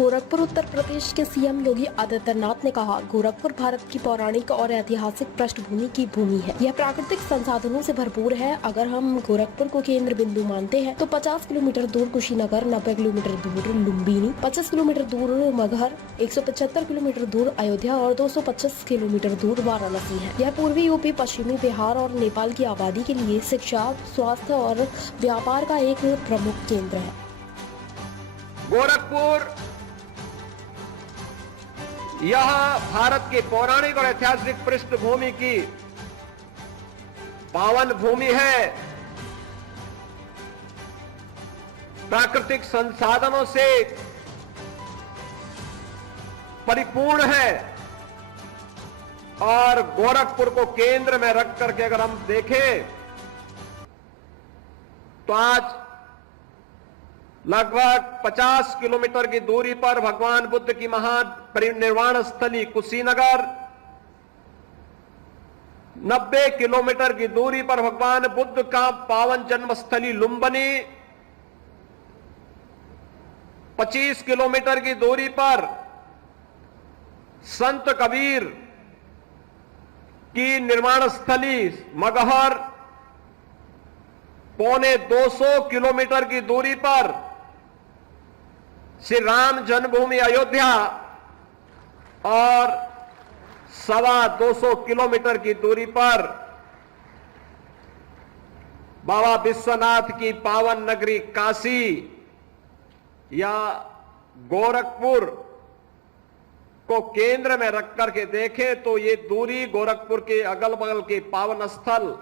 गोरखपुर उत्तर प्रदेश के सीएम योगी आदित्यनाथ ने कहा, गोरखपुर भारत की पौराणिक और ऐतिहासिक पृष्ठभूमि की भूमि है। यह प्राकृतिक संसाधनों से भरपूर है। अगर हम गोरखपुर को केंद्र बिंदु मानते हैं तो 50 किलोमीटर दूर कुशीनगर, 90 किलोमीटर दूर लुम्बिनी, 25 किलोमीटर दूर मगहर, 175 किलोमीटर दूर अयोध्या और 225 किलोमीटर दूर वाराणसी है। यह पूर्वी यूपी, पश्चिमी बिहार और नेपाल की आबादी के लिए शिक्षा, स्वास्थ्य और व्यापार का एक प्रमुख केंद्र है। गोरखपुर यह भारत की पौराणिक और ऐतिहासिक पृष्ठभूमि की पावन भूमि है। प्राकृतिक संसाधनों से परिपूर्ण है और गोरखपुर को केंद्र में रख करके अगर हम देखें तो आज लगभग 50 किलोमीटर की दूरी पर भगवान बुद्ध की महापरिनिर्वाण स्थली कुशीनगर, 90 किलोमीटर की दूरी पर भगवान बुद्ध का पावन जन्मस्थली लुम्बिनी, 25 किलोमीटर की दूरी पर संत कबीर की निर्वाण स्थली मगहर, पौने 200 किलोमीटर की दूरी पर श्री राम जन्मभूमि अयोध्या और 250 किलोमीटर की दूरी पर बाबा विश्वनाथ की पावन नगरी काशी या गोरखपुर को केंद्र में रख करके देखें तो ये दूरी गोरखपुर के अगल बगल के पावन स्थल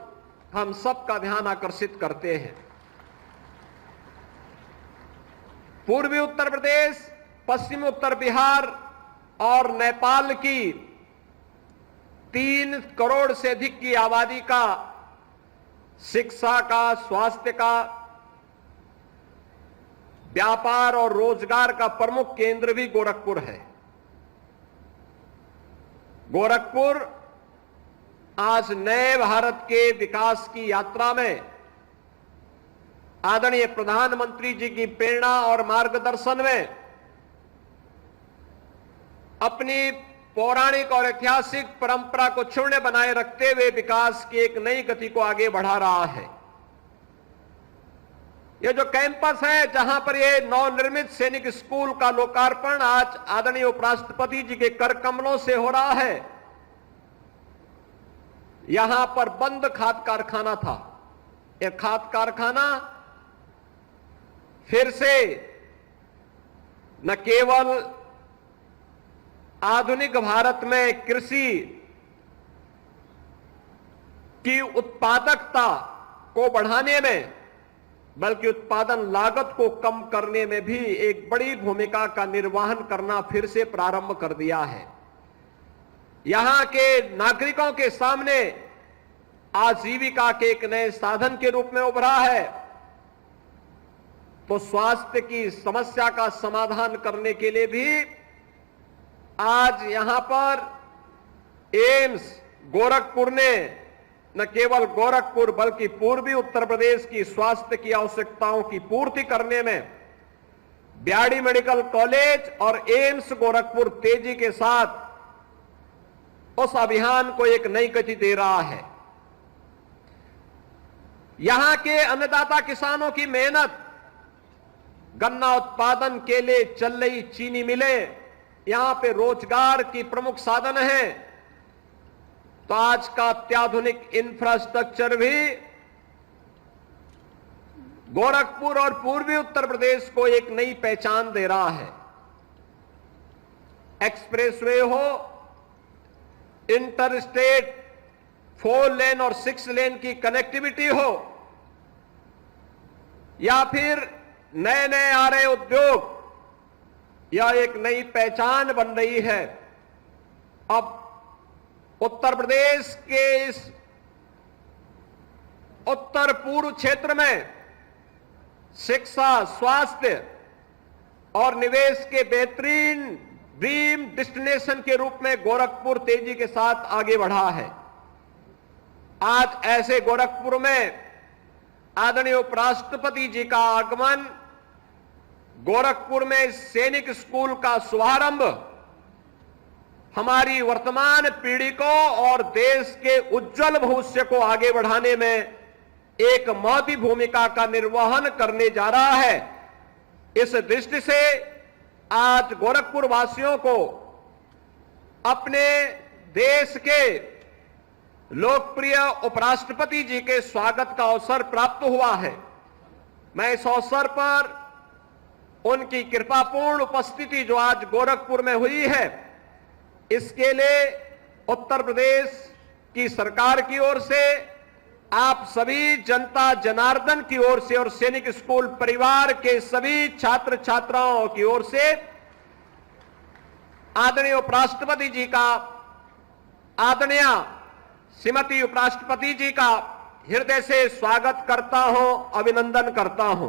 हम सबका ध्यान आकर्षित करते हैं। पूर्वी उत्तर प्रदेश, पश्चिमी उत्तर बिहार और नेपाल की 3 करोड़ से अधिक की आबादी का शिक्षा का, स्वास्थ्य का, व्यापार और रोजगार का प्रमुख केंद्र भी गोरखपुर है। गोरखपुर आज नए भारत के विकास की यात्रा में आदरणीय प्रधानमंत्री जी की प्रेरणा और मार्गदर्शन में अपनी पौराणिक और ऐतिहासिक परंपरा को क्षुण्ण बनाए रखते हुए विकास की एक नई गति को आगे बढ़ा रहा है। यह जो कैंपस है जहां पर यह नवनिर्मित सैनिक स्कूल का लोकार्पण आज आदरणीय उपराष्ट्रपति जी के कर कमलों से हो रहा है, यहां पर बंद खाद कारखाना था। यह खाद कारखाना फिर से न केवल आधुनिक भारत में कृषि की उत्पादकता को बढ़ाने में बल्कि उत्पादन लागत को कम करने में भी एक बड़ी भूमिका का निर्वहन करना फिर से प्रारंभ कर दिया है। यहां के नागरिकों के सामने आजीविका के एक नए साधन के रूप में उभरा है। तो स्वास्थ्य की समस्या का समाधान करने के लिए भी आज यहां पर एम्स गोरखपुर ने न केवल गोरखपुर बल्कि पूर्वी उत्तर प्रदेश की स्वास्थ्य की आवश्यकताओं की पूर्ति करने में बीआरडी मेडिकल कॉलेज और एम्स गोरखपुर तेजी के साथ उस अभियान को एक नई गति दे रहा है। यहां के अन्नदाता किसानों की मेहनत, गन्ना उत्पादन के लिए चल रही चीनी मिलें यहां पे रोजगार की प्रमुख साधन है। तो आज का अत्याधुनिक इंफ्रास्ट्रक्चर भी गोरखपुर और पूर्वी उत्तर प्रदेश को एक नई पहचान दे रहा है। एक्सप्रेसवे हो, इंटर स्टेट 4 लेन और 6 लेन की कनेक्टिविटी हो, या फिर नए नए आ रहे उद्योग, यह एक नई पहचान बन रही है। अब उत्तर प्रदेश के इस उत्तर पूर्व क्षेत्र में शिक्षा, स्वास्थ्य और निवेश के बेहतरीन ड्रीम डेस्टिनेशन के रूप में गोरखपुर तेजी के साथ आगे बढ़ा है। आज ऐसे गोरखपुर में आदरणीय उपराष्ट्रपति जी का आगमन, गोरखपुर में सैनिक स्कूल का शुभारंभ हमारी वर्तमान पीढ़ी को और देश के उज्जवल भविष्य को आगे बढ़ाने में एक महती भूमिका का निर्वहन करने जा रहा है। इस दृष्टि से आज गोरखपुर वासियों को अपने देश के लोकप्रिय उपराष्ट्रपति जी के स्वागत का अवसर प्राप्त हुआ है। मैं इस अवसर पर उनकी कृपापूर्ण उपस्थिति जो आज गोरखपुर में हुई है, इसके लिए उत्तर प्रदेश की सरकार की ओर से, आप सभी जनता जनार्दन की ओर से और सैनिक स्कूल परिवार के सभी छात्र छात्राओं की ओर से आदरणीय उपराष्ट्रपति जी का, आदरणीय श्रीमती उपराष्ट्रपति जी का हृदय से स्वागत करता हूं, अभिनंदन करता हूं।